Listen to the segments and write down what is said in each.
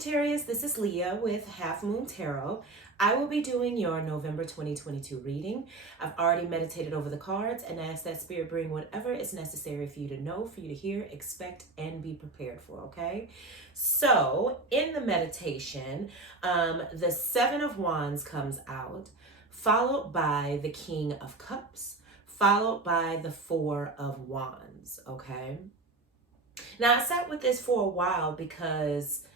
Sagittarius, this is Leah with Half Moon Tarot. I will be doing your November 2022 reading. I've already meditated over the cards and asked that Spirit bring whatever is necessary for you to know, for you to hear, expect, and be prepared for, okay? So, in the meditation, the Seven of Wands comes out, followed by the King of Cups, followed by the Four of Wands, okay? Now, I sat with this for a while because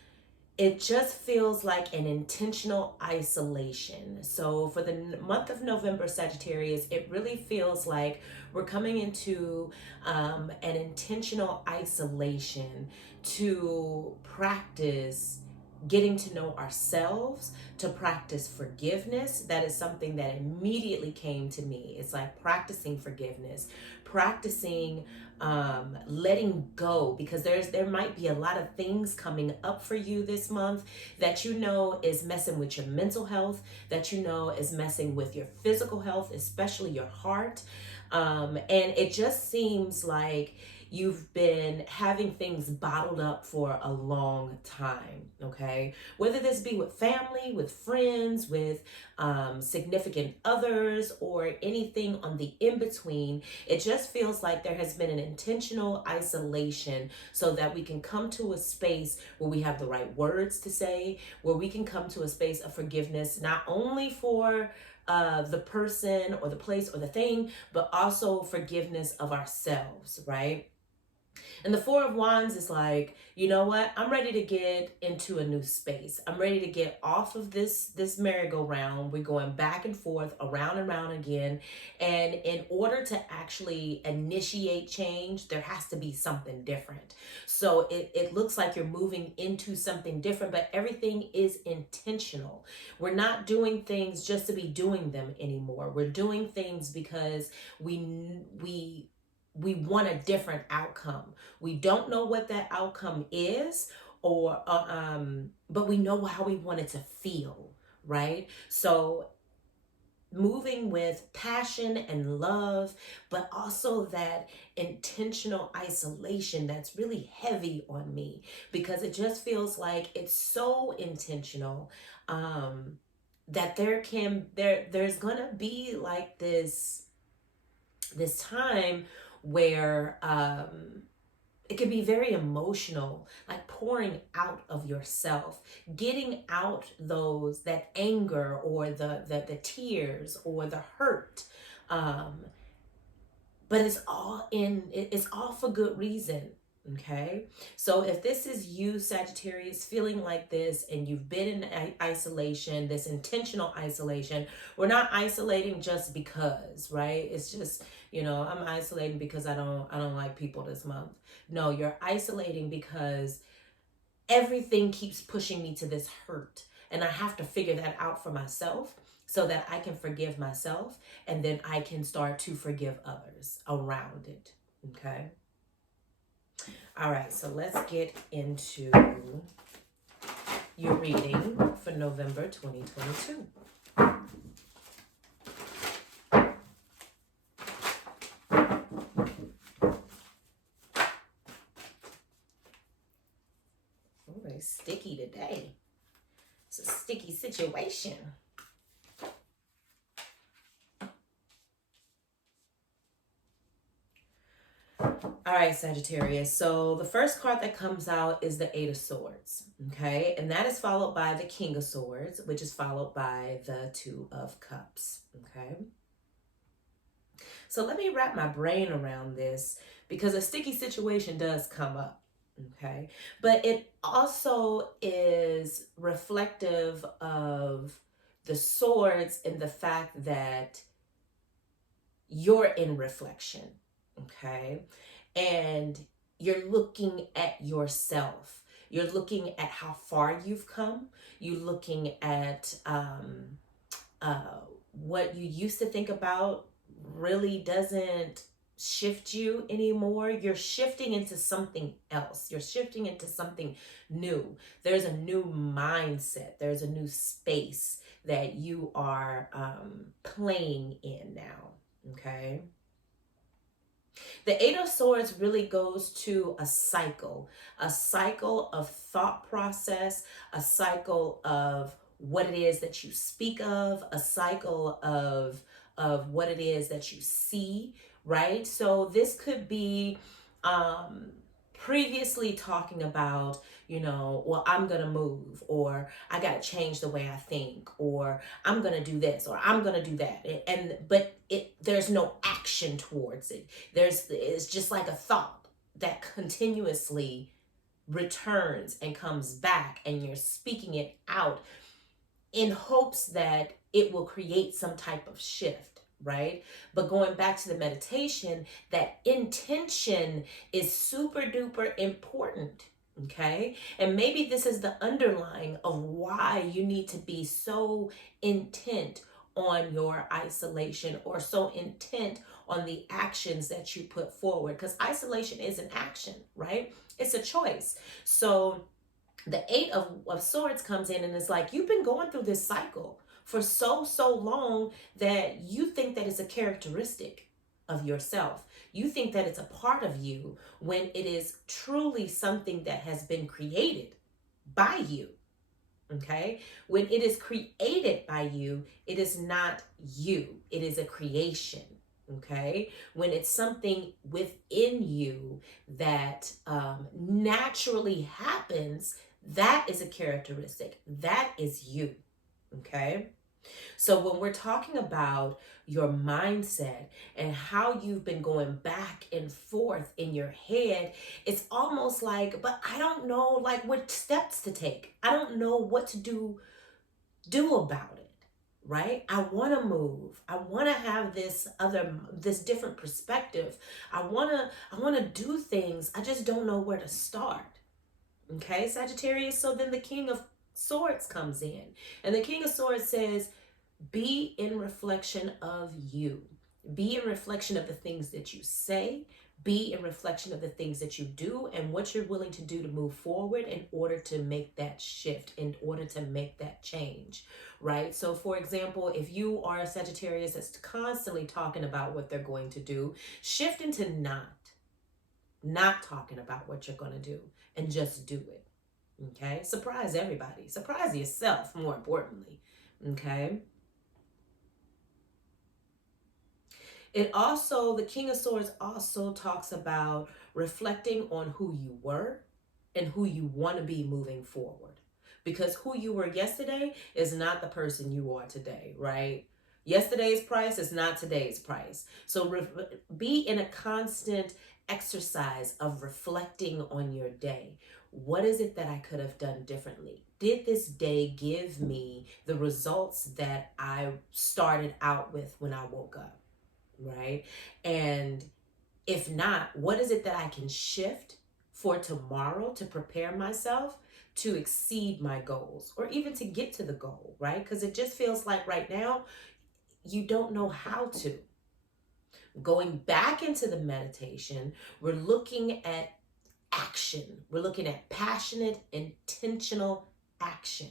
it just feels like an intentional isolation. So for the month of November, Sagittarius, it really feels like we're coming into an intentional isolation to practice getting to know ourselves, to practice forgiveness. That is something that immediately came to me. It's like practicing forgiveness, practicing letting go, because there might be a lot of things coming up for you this month that you know is messing with your mental health, that you know is messing with your physical health, especially your heart. And it just seems like you've been having things bottled up for a long time, okay? Whether this be with family, with friends, with significant others, or anything on the in-between, it just feels like there has been an intentional isolation so that we can come to a space where we have the right words to say, where we can come to a space of forgiveness, not only for the person or the place or the thing, but also forgiveness of ourselves, right? And the Four of Wands is like, you know what? I'm ready to get into a new space. I'm ready to get off of this merry-go-round. We're going back and forth, around and around again. And in order to actually initiate change, there has to be something different. So it looks like you're moving into something different, but everything is intentional. We're not doing things just to be doing them anymore. We're doing things because we want a different outcome. We don't know what that outcome is, or but we know how we want it to feel, right? So moving with passion and love, but also that intentional isolation that's really heavy on me, because it just feels like it's so intentional, that there's gonna be like this time where it can be very emotional, like pouring out of yourself, getting out that anger, or the tears, or the hurt. But it's all for good reason. Okay, so if this is you, Sagittarius, feeling like this, and you've been in isolation, this intentional isolation, we're not isolating just because, right? It's just, I'm isolating because I don't like people this month. No, you're isolating because everything keeps pushing me to this hurt, and I have to figure that out for myself so that I can forgive myself, and then I can start to forgive others around it. Okay. All right, so let's get into your reading for November 2022. Oh, it's sticky today. It's a sticky situation. All right, Sagittarius. So the first card that comes out is the Eight of Swords, okay? And that is followed by the King of Swords, which is followed by the Two of Cups, okay? So let me wrap my brain around this, because a sticky situation does come up, okay? But it also is reflective of the swords and the fact that you're in reflection, okay? And you're looking at yourself. You're looking at how far you've come. You're looking at what you used to think about really doesn't shift you anymore. You're shifting into something else. You're shifting into something new. There's a new mindset. There's a new space that you are playing in now, okay? The Eight of Swords really goes to a cycle of thought process, a cycle of what it is that you speak of, a cycle of what it is that you see, right? So this could be um previously talking about, well, I'm gonna move, or I gotta change the way I think, or I'm gonna do this, or I'm gonna do that, and but there's no action towards it. It's just like a thought that continuously returns and comes back, and you're speaking it out in hopes that it will create some type of shift, right? But going back to the meditation, that intention is super duper important. Okay. And maybe this is the underlying of why you need to be so intent on your isolation, or so intent on the actions that you put forward. Because isolation is an action, right? It's a choice. So the Eight of Swords comes in and it's like, you've been going through this cycle for so long that you think that it's a characteristic of yourself. You think that it's a part of you, when it is truly something that has been created by you. Okay? When it is created by you, it is not you. It is a creation. Okay? When it's something within you that naturally happens, that is a characteristic. That is you. Okay? So when we're talking about your mindset and how you've been going back and forth in your head, it's almost like, but I don't know like what steps to take. I don't know what to do about it. Right? I want to move. I want to have this different perspective. I want to do things. I just don't know where to start. Okay, Sagittarius. So then the King of Swords comes in, and the King of Swords says, be in reflection of you. Be in reflection of the things that you say. Be in reflection of the things that you do, and what you're willing to do to move forward in order to make that shift, in order to make that change, right? So for example, if you are a Sagittarius that's constantly talking about what they're going to do, shift into not talking about what you're going to do, and just do it. Okay? Surprise everybody. Surprise yourself, more importantly. Okay? The King of Swords also talks about reflecting on who you were and who you want to be moving forward. Because who you were yesterday is not the person you are today, right? Yesterday's price is not today's price. So be in a constant exercise of reflecting on your day. What is it that I could have done differently? Did this day give me the results that I started out with when I woke up? Right? And if not, what is it that I can shift for tomorrow to prepare myself to exceed my goals, or even to get to the goal, right? Because it just feels like right now you don't know how to. Going back into the meditation, we're looking at action. We're looking at passionate, intentional action.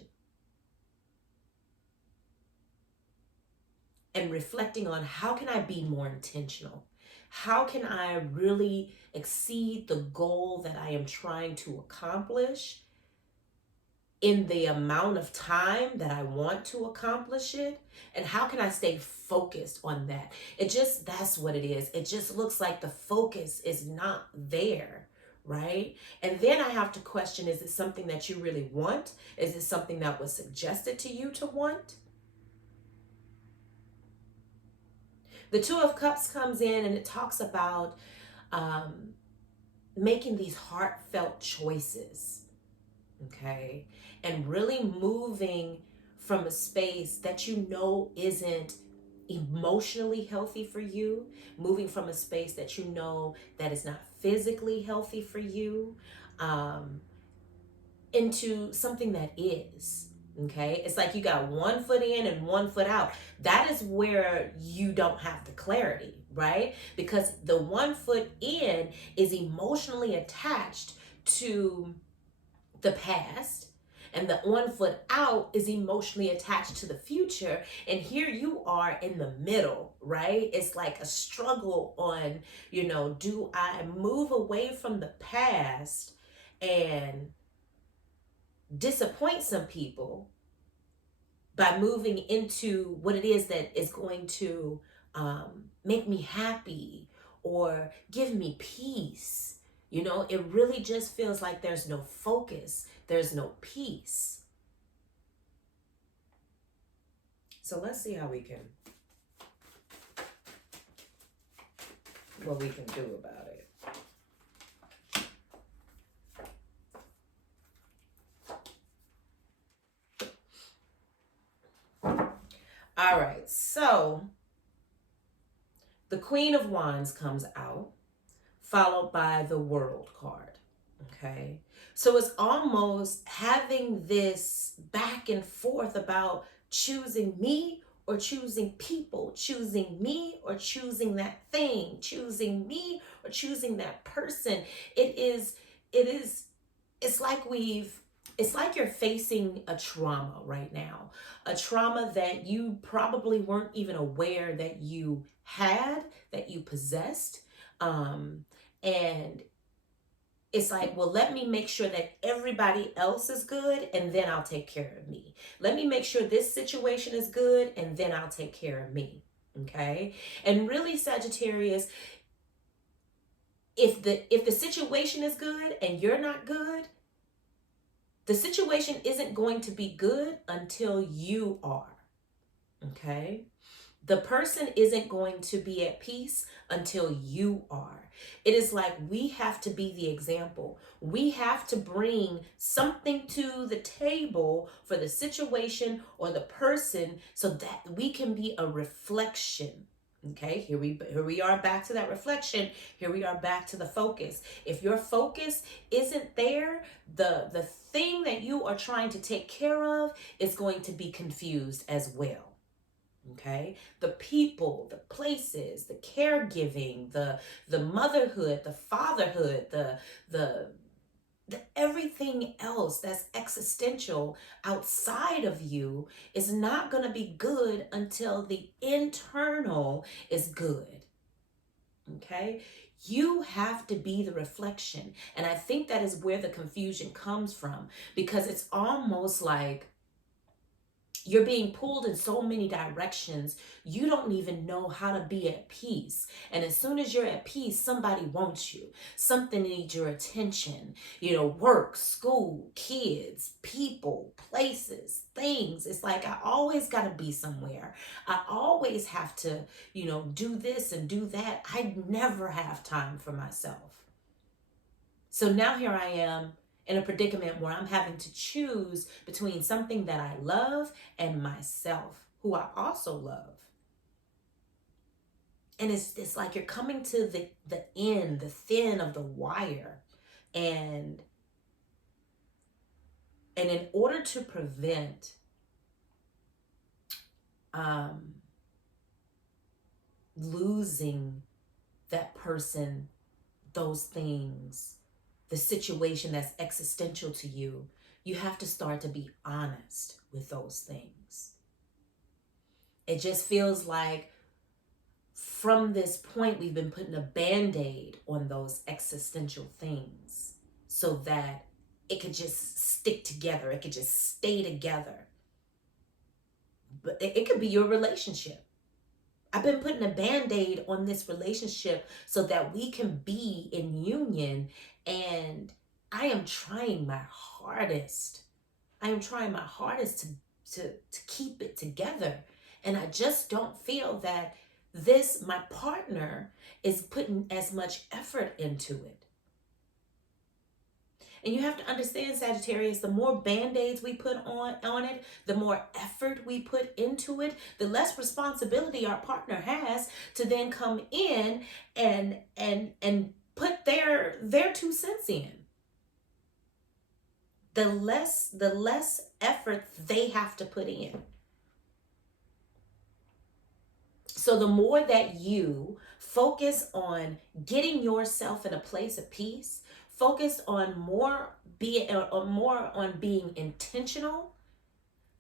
And reflecting on, how can I be more intentional? How can I really exceed the goal that I am trying to accomplish in the amount of time that I want to accomplish it? And how can I stay focused on that? That's what it is. It just looks like the focus is not there, right? And then I have to question, is it something that you really want? Is it something that was suggested to you to want? The Two of Cups comes in and it talks about making these heartfelt choices, okay? And really moving from a space that you know isn't emotionally healthy for you, moving from a space that you know that is not physically healthy for you, into something that is. Okay, it's like you got one foot in and one foot out. That is where you don't have the clarity, right? Because the one foot in is emotionally attached to the past, And the on foot out is emotionally attached to the future. And here you are in the middle, right? It's like a struggle on, do I move away from the past and disappoint some people by moving into what it is that is going to make me happy or give me peace? It really just feels like there's no focus, there's no peace. So let's see what we can do about it. All right, so the Queen of Wands comes out, followed by the World card. Okay, so it's almost having this back and forth about choosing me or choosing people, choosing me or choosing that thing, choosing me or choosing that person. It's like you're facing a trauma right now, a trauma that you probably weren't even aware that you had, that you possessed. And it's like, well, let me make sure that everybody else is good and then I'll take care of me. Let me make sure this situation is good and then I'll take care of me. Okay? And really, Sagittarius, if the situation is good and you're not good, the situation isn't going to be good until you are. Okay? The person isn't going to be at peace until you are. It is like we have to be the example. We have to bring something to the table for the situation or the person so that we can be a reflection. Okay, here we are back to that reflection. Here we are back to the focus. If your focus isn't there, the thing that you are trying to take care of is going to be confused as well. Okay, the people, the places, the caregiving, the motherhood, the fatherhood, the everything else that's existential outside of you is not going to be good until the internal is good. Okay, you have to be the reflection. And I think that is where the confusion comes from, because it's almost like you're being pulled in so many directions, you don't even know how to be at peace. And as soon as you're at peace, somebody wants you. Something needs your attention. Work, school, kids, people, places, things. It's like I always got to be somewhere. I always have to, do this and do that. I never have time for myself. So now here I am in a predicament where I'm having to choose between something that I love and myself, who I also love. And it's like you're coming to the end, the thin of the wire. And in order to prevent losing that person, those things, the situation that's existential to you, you have to start to be honest with those things. It just feels like from this point, we've been putting a Band-Aid on those existential things so that it could just stick together. It could just stay together. But it could be your relationship. I've been putting a Band-Aid on this relationship so that we can be in union, and I am trying my hardest. I am trying my hardest to keep it together. And I just don't feel that my partner is putting as much effort into it. And you have to understand, Sagittarius, the more Band-Aids we put on it, the more effort we put into it, the less responsibility our partner has to then come in and put their 2 cents in. The less effort they have to put in. So the more that you focus on getting yourself in a place of peace, focused on more being intentional,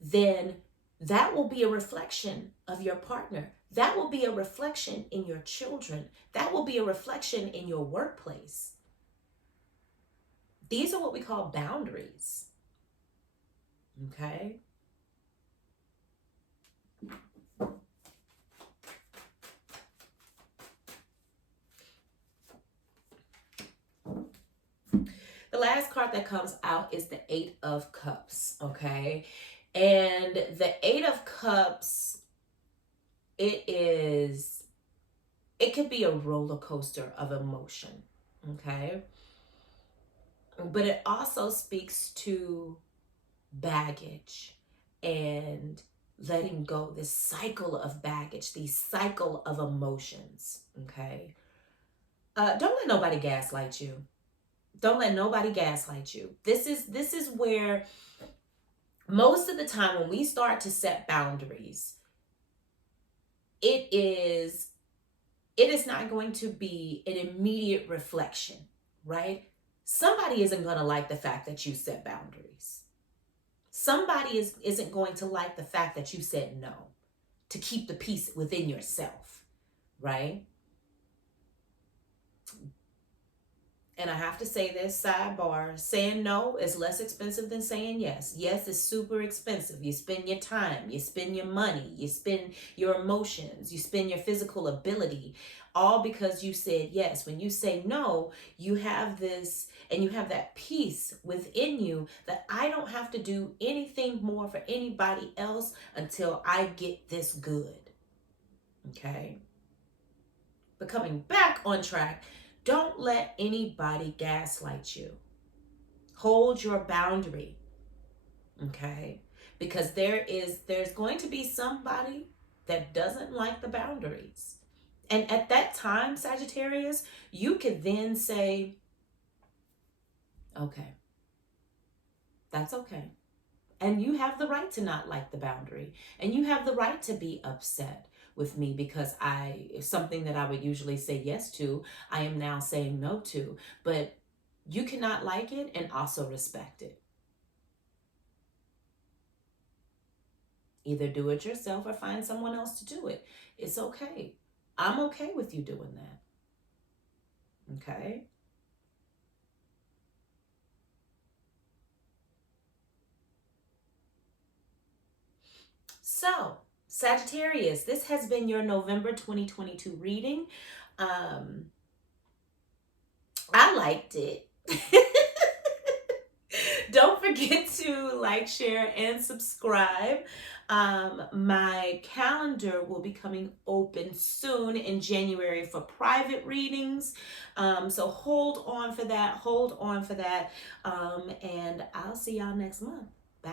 then that will be a reflection of your partner. That will be a reflection in your children. That will be a reflection in your workplace. These are what we call boundaries. Okay? The last card that comes out is the Eight of Cups, okay? And the Eight of Cups, it could be a roller coaster of emotion, okay? But it also speaks to baggage and letting go, this cycle of baggage, these cycle of emotions, okay? Don't let nobody gaslight you. Don't let nobody gaslight you. This is where most of the time when we start to set boundaries, it is not going to be an immediate reflection, right? Somebody isn't going to like the fact that you set boundaries. Somebody isn't going to like the fact that you said no, to keep the peace within yourself, right? And I have to say this, sidebar, saying no is less expensive than saying yes. Yes is super expensive. You spend your time, you spend your money, you spend your emotions, you spend your physical ability, all because you said yes. When you say no, you have this, and you have that peace within you that I don't have to do anything more for anybody else until I get this good. Okay? But coming back on track, don't let anybody gaslight you. Hold your boundary, okay? Because there's going to be somebody that doesn't like the boundaries. And at that time, Sagittarius, you could then say, okay, that's okay. And you have the right to not like the boundary. And you have the right to be upset with me because something that I would usually say yes to, I am now saying no to. But you cannot like it and also respect it. Either do it yourself or find someone else to do it. It's okay. I'm okay with you doing that. Okay? So, Sagittarius, this has been your November 2022 reading. I liked it. Don't forget to like, share, and subscribe. My calendar will be coming open soon in January for private readings. So hold on for that. And I'll see y'all next month. Bye.